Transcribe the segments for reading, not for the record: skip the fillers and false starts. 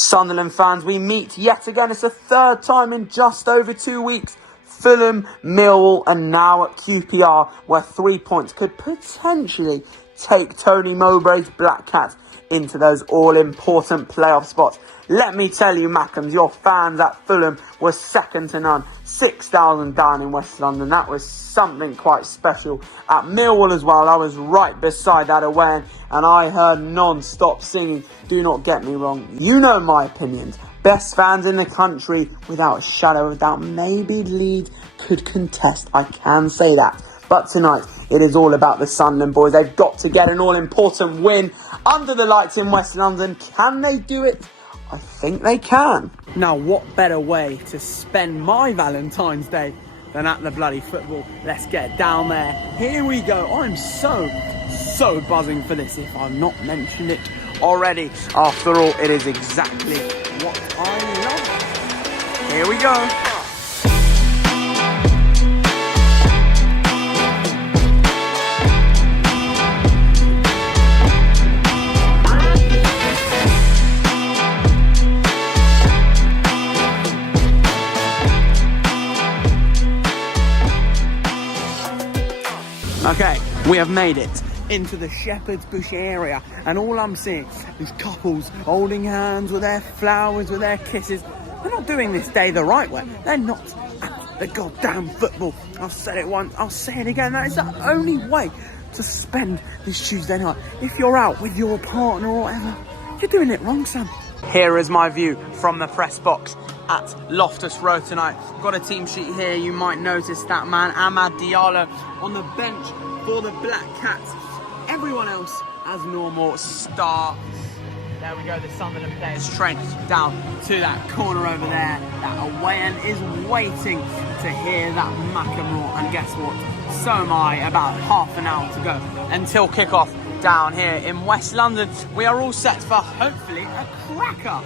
Sunderland fans, we meet yet again. It's the third time in just over 2 weeks. Fulham, Millwall and now at QPR, where 3 points could potentially take Tony Mowbray's Black Cats into those all-important playoff spots. Let me tell you, MACKEMS, your fans at Fulham were second to none. 6,000 down in West London. That was something quite special. At Millwall as well, I was right beside that away end, and I heard non-stop singing. Do not get me wrong. You know my opinions. Best fans in the country, without a shadow of a doubt. Maybe Leeds could contest. I can say that. But tonight, it is all about the Sunderland boys. They've got to get an all-important win under the lights in West London. Can they do it? I think they can. Now, what better way to spend my Valentine's Day than at the bloody football? Let's get down there. Here we go. I'm so buzzing for this, if I've not mentioned it already. After all, it is exactly what I love. Here we go. Okay, we have made it into the Shepherd's Bush area, and all I'm seeing is couples holding hands with their flowers, with their kisses. They're not doing this day the right way. They're not at the goddamn football. I've said it once, I'll say it again. That is the only way to spend this Tuesday night. If you're out with your partner or whatever, you're doing it wrong, son. Here is my view from the press box at Loftus Road tonight. Got a team sheet here. You might notice that man, Amad Diallo, on the bench for the Black Cats. Everyone else, as normal, starts. There we go, the Sunderland players train down to that corner over there. That away end is waiting to hear that MACKEMS roar. And guess what? So am I. About half an hour to go until kick-off down here in West London. We are all set for, hopefully, a cracker.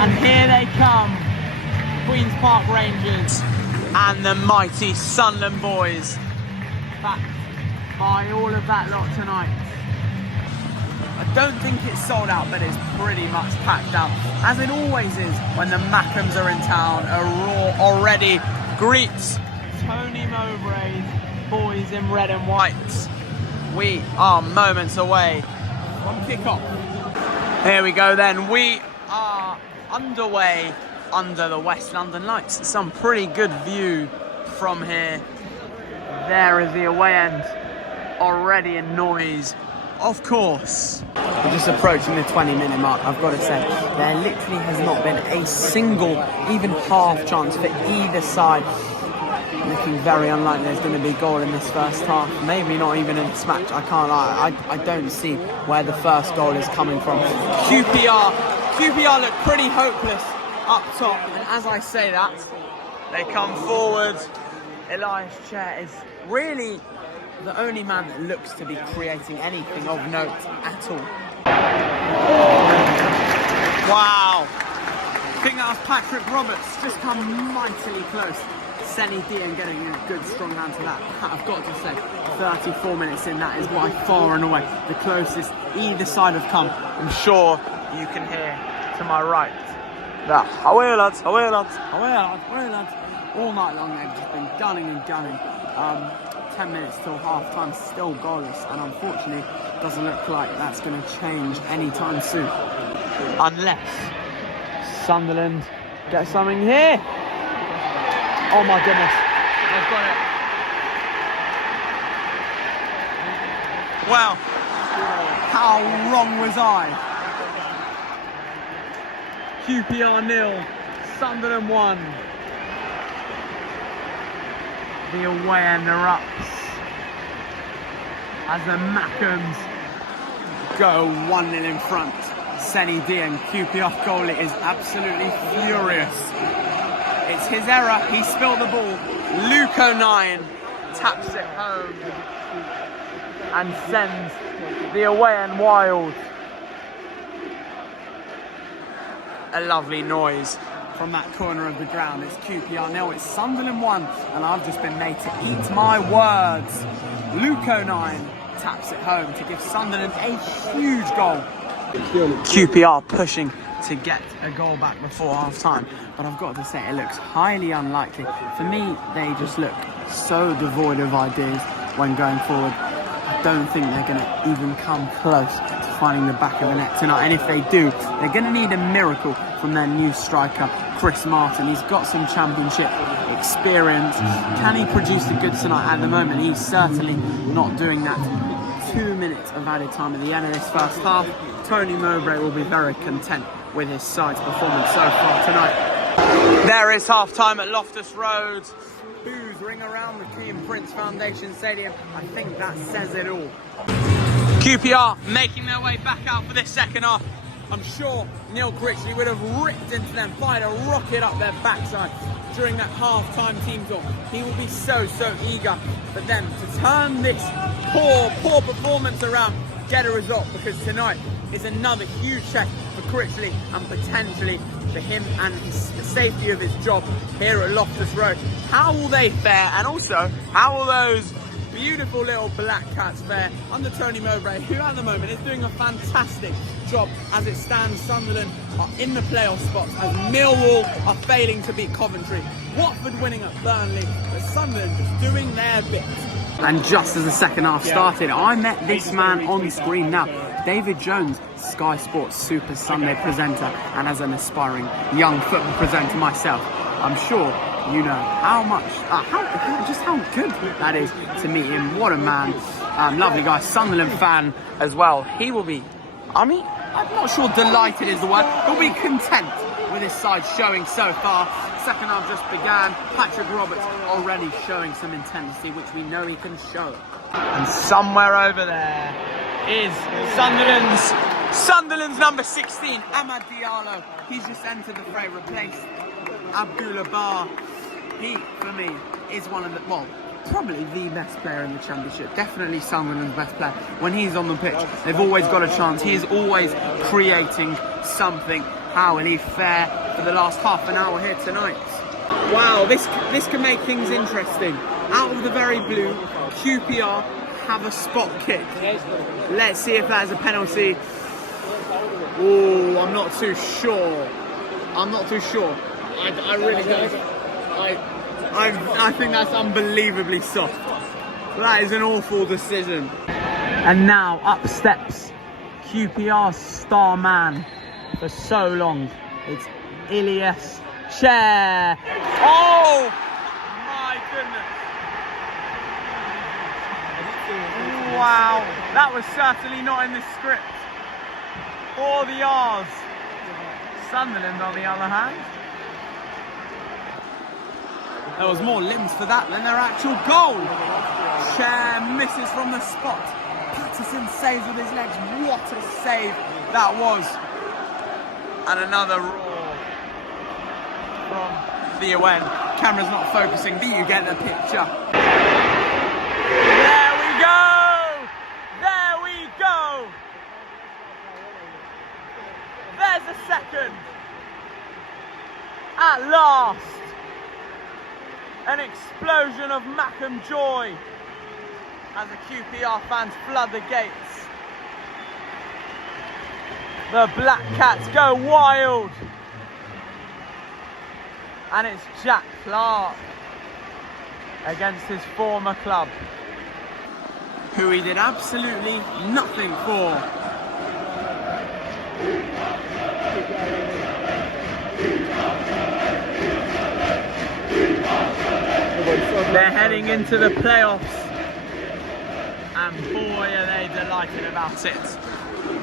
And here they come, Queen's Park Rangers and the mighty Sunderland boys, backed by all of that lot tonight. I don't think it's sold out, but it's pretty much packed out, as it always is when the MACKEMS are in town. A roar already greets Tony Mowbray's boys in red and white. We are moments away from kick-off. Here we go then, we are underway under the West London lights. Some pretty good view from here. There is the away end, already in noise, of course. We're just approaching the 20-minute mark. I've got to say, there literally has not been a single, even half chance for either side. Looking very unlikely there's going to be a goal in this first half. Maybe not even in this match. I can't lie. I don't see where the first goal is coming from. QPR look pretty hopeless up top, and as I say that, they come forward. Elias Chair is really the only man that looks to be creating anything of note at all. Wow! I think that was Patrick Roberts, just come mightily close. Senny Dian getting a good strong hand to that. I've got to say, 34 minutes in, that is by far and away the closest either side have come. I'm sure you can hear to my right the away lads, away lads, away lads, away lads. All night long they've just been gunning and gunning. 10 minutes till half time, still goalless, and unfortunately it doesn't look like that's going to change anytime soon. Unless Sunderland get something here. Oh my goodness, they've got it. Well, how wrong was I? QPR 0, Sunderland 1. The away end erupts as the MACKEMS go 1-0 in front. Senny Dian, QPR goalie, is absolutely furious. It's his error, he spilled the ball. Luke O'Nien taps it home and sends the away end wild. A lovely noise from that corner of the ground. It's QPR 0, it's Sunderland 1, and I've just been made to eat my words. Luke O'Nien taps it home to give Sunderland a huge goal. QPR pushing to get a goal back before half-time, but I've got to say it looks highly unlikely. For me, they just look so devoid of ideas when going forward. I don't think they're going to even come close to finding the back of the net tonight, and if they do, they're going to need a miracle from their new striker, Chris Martin. He's got some championship experience. Can he produce the goods tonight? At the moment, he's certainly not doing that. 2 minutes of added time at the end of this first half. Tony Mowbray will be very content with his side's performance so far tonight. There is half-time at Loftus Road. Boos ring around the King Prince Foundation Stadium. I think that says it all. QPR making their way back out for this second half. I'm sure Neil Critchley would have ripped into them, fired a rocket up their backside during that half-time team talk. He will be so eager for them to turn this poor performance around, get a result, because tonight is another huge check for Critchley and potentially for him and the safety of his job here at Loftus Road. How will they fare, and also how will those beautiful little Black Cats fare under Tony Mowbray, who at the moment is doing a fantastic job. As it stands, Sunderland are in the playoff spots as Millwall are failing to beat Coventry. Watford winning at Burnley, but Sunderland just doing their bit. And just as the second half started, I met this man on screen now, David Jones, Sky Sports Super Sunday presenter, and as an aspiring young football presenter myself, I'm sure you know how much, how good that is to meet him. What a man, lovely guy, Sunderland fan as well. He will be, I'm not sure delighted is the word, he'll be content with his side showing so far. Second half just began. Patrick Roberts already showing some intensity, which we know he can show. And somewhere over there is Sunderland's number 16, Amad Diallo. He's just entered the fray, replaced Abdullah Bar. He, for me, is one of the, well, probably the best player in the Championship. Definitely Sunderland's best player. When he's on the pitch, they've always got a chance. He is always creating something. How will he fare for the last half an hour here tonight? Wow, this can make things interesting. Out of the very blue, QPR have a spot kick. Let's see if that is a penalty. Oh, I'm not too sure. I really don't. I think that's unbelievably soft. That is an awful decision. And now up steps QPR's star man for so long. It's Ilias Chair. Oh my goodness. Wow, that was certainly not in the script. For the R's. Sunderland, on the other hand, there was more limbs for that than their actual goal. Chair misses from the spot. Patterson saves with his legs. What a save that was. And another roar from Theo Wen. Camera's not focusing, but you get the picture. There we go! There we go! There's a second. At last. An explosion of MACKEMS joy as the QPR fans flood the gates. The Black Cats go wild. And it's Jack Clarke against his former club, who he did absolutely nothing for. They're heading into the playoffs, and boy are they delighted about it.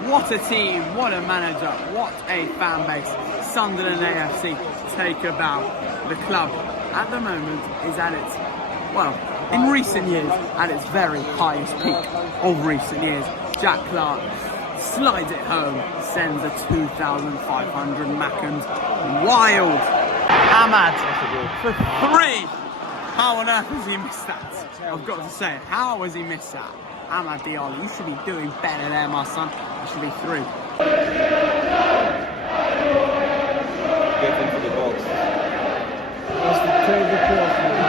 What a team, what a manager, what a fan base. Sunderland AFC take a bow. The club at the moment is at its, well, in recent years, at its very highest peak of recent years. Jack Clarke slides it home, sends a 2,500 MACKEMS wild. Amad for 3. How on earth has he missed that? I've got to say, how has he missed that? Amad Diallo, you should be doing better there, my son. You should be 3. Get into the box. That's the terrible cross, man.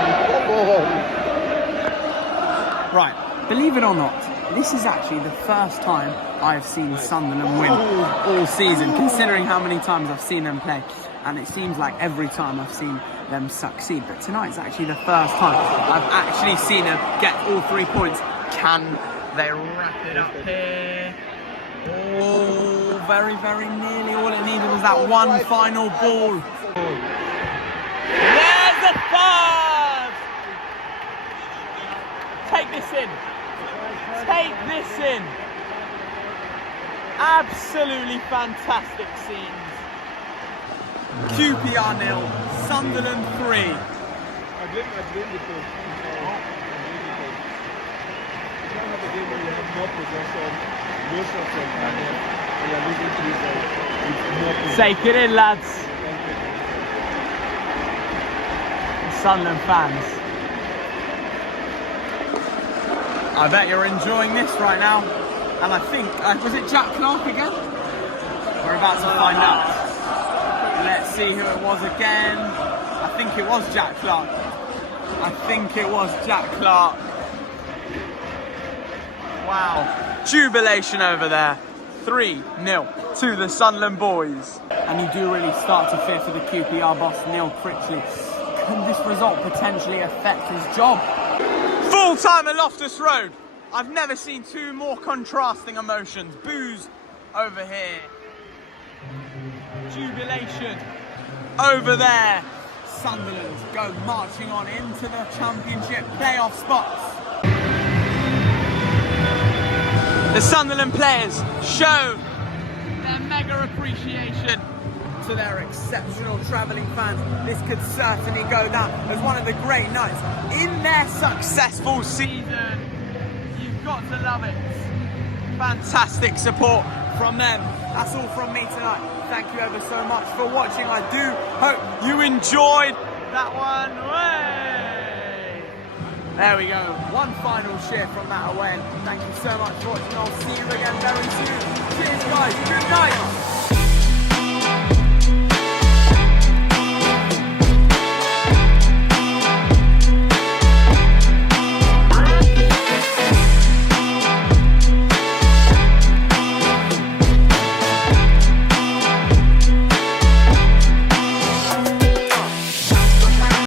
Right, believe it or not, This is actually the first time I've seen Sunderland win all season, considering how many times I've seen them play. And it seems like every time I've seen them succeed. But tonight's actually the first time I've actually seen them get all 3 points. Can they wrap it up here? Oh, very, very nearly. All it needed was that one final ball. There's the third! Take this in. Take this in. Absolutely fantastic scenes. QPR 0, Sunderland 3. I blame the coach. You can't have a game where you have more possession, no shots on target, and you're losing 3-0 with more possession. Take it in, lads. Sunderland fans. I bet you're enjoying this right now. And I think, was it Jack Clarke again? We're about to find out. Let's see who it was again. I think it was Jack Clarke. Wow. Jubilation over there. 3-0 to the Sunderland boys. And you do really start to fear for the QPR boss, Neil Critchley. Can this result potentially affect his job? Full time at Loftus Road. I've never seen two more contrasting emotions. Boos over here. Jubilation over there. Sunderland go marching on into the championship playoff spots. The Sunderland players show their mega appreciation to their exceptional travelling fans. This could certainly go down as one of the great nights in their successful season. You've got to love it. Fantastic support from them. That's all from me tonight. Thank you ever so much for watching. I do hope you enjoyed that one. Way. There we go. One final cheer from that away. Thank you so much for watching. I'll see you again very soon. Cheers, guys. Good night.